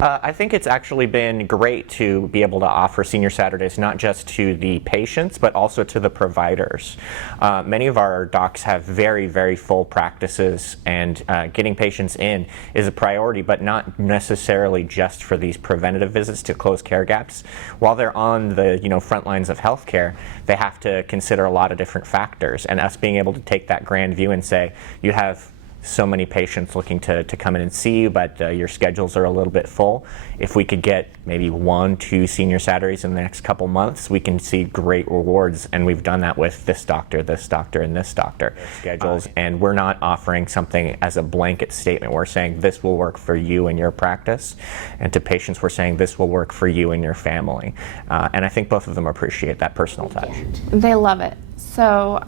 I think it's actually been great to be able to offer Senior Saturdays not just to the patients but also to the providers. Many of our docs have very, very full practices, and getting patients in is a priority, but not necessarily just for these preventative visits to close care gaps. While they're on the front lines of healthcare, they have to consider a lot of different factors, and us being able to take that grand view and say, you have so many patients looking to come in and see you, but your schedules are a little bit full. If we could get maybe 1-2 Senior Saturdays in the next couple months, we can see great rewards, and we've done that with this doctor, and this doctor schedules. And we're not offering something as a blanket statement. We're saying this will work for you and your practice, and to patients we're saying this will work for you and your family. And I think both of them appreciate that personal touch. They love it. So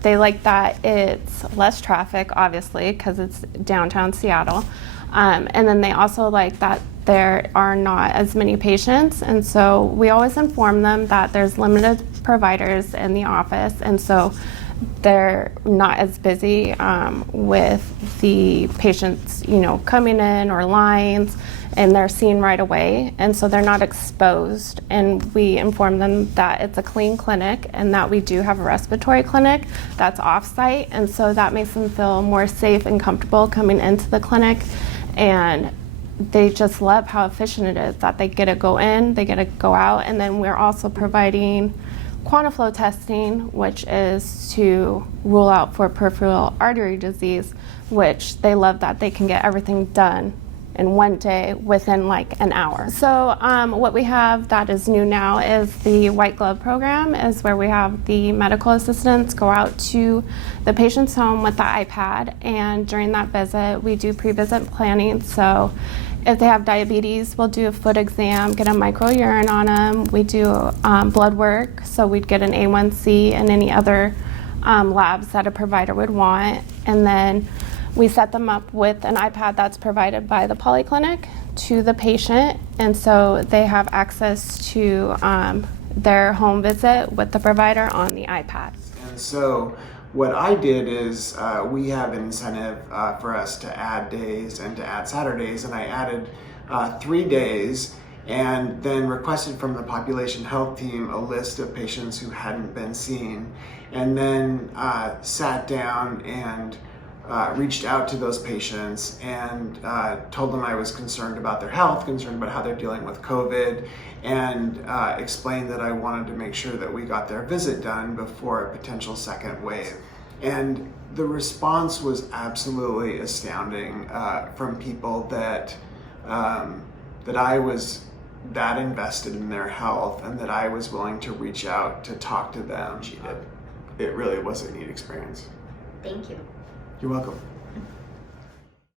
they like that it's less traffic, obviously, because it's downtown Seattle. And then they also like that there are not as many patients. And so we always inform them that there's limited providers in the office. And so they're not as busy with the patients, coming in or lines, and they're seen right away, and so they're not exposed. And we inform them that it's a clean clinic and that we do have a respiratory clinic that's off-site, and so that makes them feel more safe and comfortable coming into the clinic. And they just love how efficient it is, that they get to go in, they get to go out, and then we're also providing QuantaFlo testing, which is to rule out for peripheral artery disease, which they love that they can get everything done in one day within like an hour. So what we have that is new now is the white glove program, is where we have the medical assistants go out to the patient's home with the iPad, and during that visit we do pre-visit planning. So if they have diabetes, we'll do a foot exam, get a microurine on them. We do blood work, so we'd get an A1C and any other labs that a provider would want. And then we set them up with an iPad that's provided by the Polyclinic to the patient. And so they have access to their home visit with the provider on the iPad. And so what I did is we have an incentive for us to add days and to add Saturdays, and I added 3 days and then requested from the population health team a list of patients who hadn't been seen, and then sat down and reached out to those patients and told them I was concerned about their health, concerned about how they're dealing with COVID, and explained that I wanted to make sure that we got their visit done before a potential second wave. And the response was absolutely astounding from people that I was that invested in their health and that I was willing to reach out to talk to them. It really was a neat experience. Thank you. You're welcome.